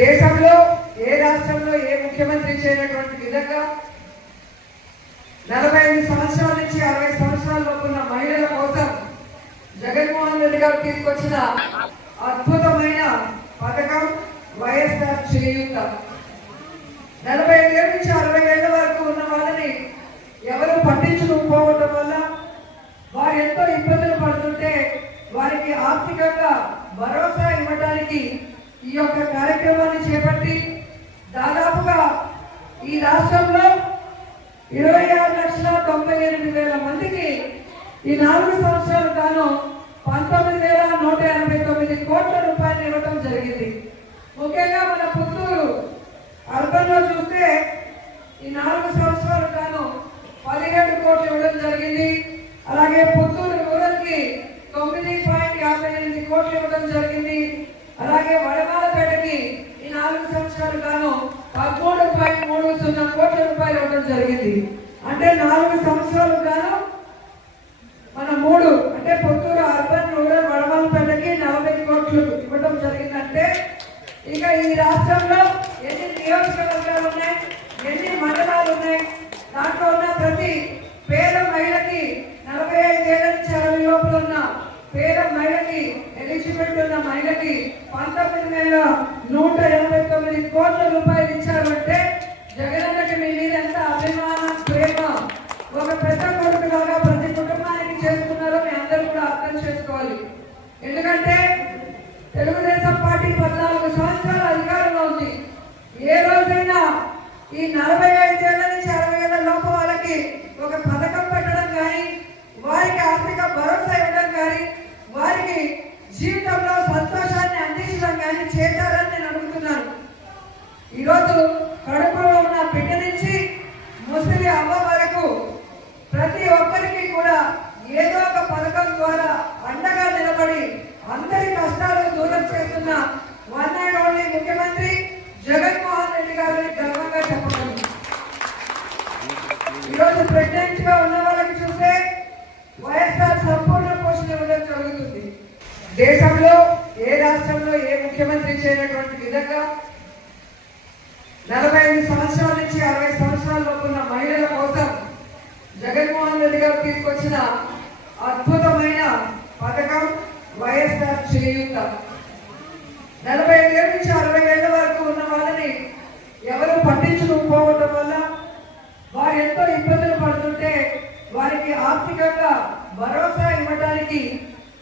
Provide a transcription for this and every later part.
దేశంలో ఏ రాష్ట్రంలో ఏ ముఖ్యమంత్రి చేయనటువంటి విధంగా 45 సంవత్సరాల నుంచి 60 సంవత్సరాల లోపు ఉన్న మహిళల కోసం జగన్మోహన్ రెడ్డి గారు తీసుకొచ్చిన అద్భుతమైన పథకం వైఎస్ఆర్ చేయూత. 45 ఏళ్ళ నుంచి 60 ఏళ్ల వరకు ఉన్న వాళ్ళని ఎవరు పట్టించుకోకపోవడం వల్ల వారు ఎంతో ఇబ్బందులు పడుతుంటే వారికి ఆర్థికంగా భరోసా ఇవ్వడానికి ఈ యొక్క కార్యక్రమాన్ని చేపట్టి దాదాపుగా ఈ రాష్ట్రంలో 26,98,000 మందికి ఈ 4 సంవత్సరాలు గాను 19,189 కోట్ల రూపాయలు ఇవ్వడం జరిగింది. ముఖ్యంగా మన పుత్తూరు అర్బన్ లో చూస్తే ఈ 4 సంవత్సరాలు గాను 17 కోట్లు ఇవ్వడం జరిగింది. అలాగే పుత్తూరు రూరల్ కి 9.58 కోట్లు ఇవ్వడం జరిగింది. అలాగే వడమాలపేటకి ఈ 4 సంవత్సరాలు గాను 13.30 కోట్ల రూపాయలు ఇవ్వడం జరిగింది. అంటే 4 సంవత్సరాలు గాను మన 3 అంటే పుత్తూరు అర్బన్ రూరల్ వడమాలపేటకి 40 కోట్లు ఇవ్వడం జరిగిందంటే ఇక ఈ రాష్ట్రంలో ఎన్ని నియోజకవర్గాలు ఉన్నాయి, ఎన్ని మండలాలు ఉన్నాయి, దాంట్లో ఉన్న ప్రతి పేద మహిళకి 45 ఏళ్ల నుంచి 60 లోపల ఉన్న పేద మహిళకి ఎలిజిబిలిటీ ఉన్న మహిళకి 19,189 కోట్ల రూపాయలు ఇచ్చారంటే జగనన్నకి మీ మీద ఎంత అభిమానం, ప్రేమ, ఒక పెద్ద కొడుకులాగా ప్రతి కుటుంబానికి చేస్తున్నారో మీ అందరూ కూడా అర్థం చేసుకోవాలి. ఎందుకంటే తెలుగుదేశం పార్టీ 14 సంవత్సరాల అధికారంలో ఉంది. ఏ రోజైనా ఈ 45 ఏళ్ల నుంచి 60 ఏళ్ల లోపు వాళ్ళకి ఒక పథకం పెట్టడం కానీ, వారికి ఆర్థిక భరోసా ఇవ్వడం కానీ, వారికి జీవితంలో సంతోషాన్ని అందించడం కానీ చేశారని నేను అడుగుతున్నాను. ఈరోజు కడుపులో ఉన్న బిడ్డ నుంచి ముసలి అవ్వ వరకు ప్రతి ఒక్కరికి కూడా ఏదో ఒక పథకం ద్వారా అండగా నిలబడి అందరి కష్టాలను దూరం చేస్తున్న వన్ అండ్ ఓన్లీ ముఖ్యమంత్రి జగన్మోహన్ రెడ్డి గారిని గర్వంగా చెప్పగలను. ఈరోజు ప్రెగ్నెంట్ గా ఉన్న వాళ్ళకి చూస్తే వైఎస్ఆర్ సంపూర్ణ పోషణ ఇవ్వడం జరుగుతుంది. దేశంలో ఏ రాష్ట్రంలో ఏ ముఖ్యమంత్రి చేయనటువంటి విధంగా 45 సంవత్సరాల నుంచి 60 సంవత్సరాల లోపు ఉన్న మహిళల కోసం జగన్మోహన్ రెడ్డి గారు తీసుకొచ్చిన అద్భుతమైన పథకం వైఎస్ఆర్ చేయూత. 45 ఏళ్ళ నుంచి 60 ఏళ్ల వరకు ఉన్న వాళ్ళని ఎవరు పట్టించుకోకపోవడం వల్ల వారు ఎంతో ఇబ్బందులు పడుతుంటే వారికి ఆర్థికంగా భరోసా ఇవ్వడానికి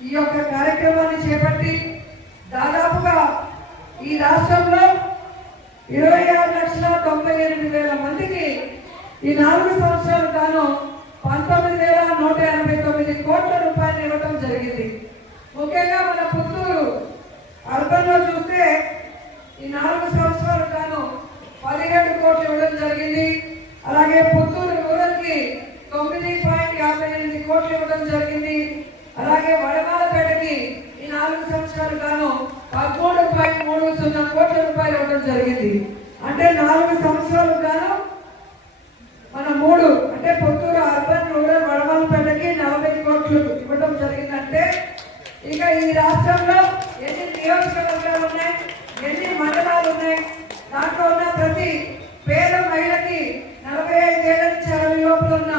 ఈ యొక్క కార్యక్రమాన్ని చేపట్టి దాదాపుగా ఈ రాష్ట్రంలో 26,98,000 మందికి ఈ 4 సంవత్సరాలు గాను 19,189 కోట్ల రూపాయలు ఇవ్వడం జరిగింది. ముఖ్యంగా మన పుత్తూరు అర్బన్ లో చూస్తే ఈ 4 సంవత్సరాలు గాను 17 కోట్లు ఇవ్వడం జరిగింది. అలాగే పుత్తూరు రూరల్ కి 9.58 కోట్లు ఇవ్వడం జరిగింది. అలాగే వడమాలపేటకి ఈ 4 సంవత్సరాలు గాను 13.30 కోట్ల రూపాయలు ఇవ్వడం జరిగింది. అంటే 4 సంవత్సరాలు గాను మన 3 అంటే పుత్తూరు అర్బన్ రూరల్ వడమాలపేటకి 40 కోట్లు ఇవ్వడం జరిగిందంటే ఇక ఈ రాష్ట్రంలో ఎన్ని నియోజకవర్గాలు ఉన్నాయి, ఎన్ని మండలాలు ఉన్నాయి, దాంట్లో ఉన్న ప్రతి పేద మహిళకి 45 ఏళ్ల నుంచి 60 లోపల ఉన్న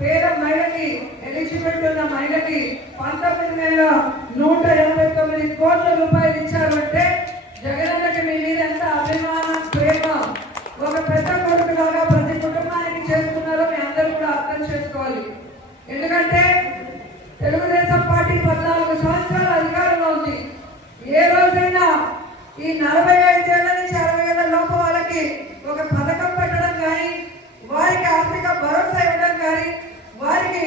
పేద మహిళకి ఎలిజిబిలిటీ ఉన్న మహిళకి 19,189 కోట్ల రూపాయలు ఇచ్చారంటే జగనన్నకి మీ మీద ఎంత అభిమానం, ప్రేమ, ఒక పెద్ద కొడుకులాగా ప్రతి కుటుంబానికి చేస్తున్నారో మీ అందరూ కూడా అర్థం చేసుకోవాలి. ఎందుకంటే తెలుగుదేశం పార్టీ 14 సంవత్సరాల అధికారంలో ఉంది. ఏ రోజైనా ఈ 45 ఏళ్ల నుంచి 60 ఏళ్ల లోపు వాళ్ళకి ఒక పథకం పెట్టడం కానీ, వారికి ఆర్థిక భరోసా ఇవ్వడం కానీ, వారికి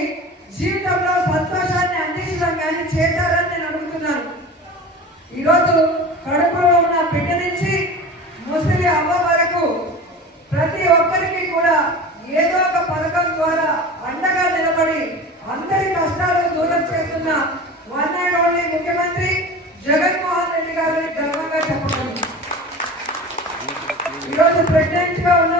జీవితంలో సంతోషాన్ని అందించడం కానీ చేశారని నేను అడుగుతున్నాను. ఈరోజు కడుపులో ఉన్న బిడ్డ నుంచి ముసలి అవ్వ వరకు ప్రతి ఒక్కరికి కూడా ఏదో ఒక పథకం ద్వారా అండగా నిలబడి అందరి కష్టాలను దూరం చేస్తున్న వన్ అండ్ ఓన్లీ ముఖ్యమంత్రి జగన్మోహన్ రెడ్డి గారిని గర్వంగా చెప్పగలను. ఈరోజు ప్రెగ్నెంట్ గా ఉన్న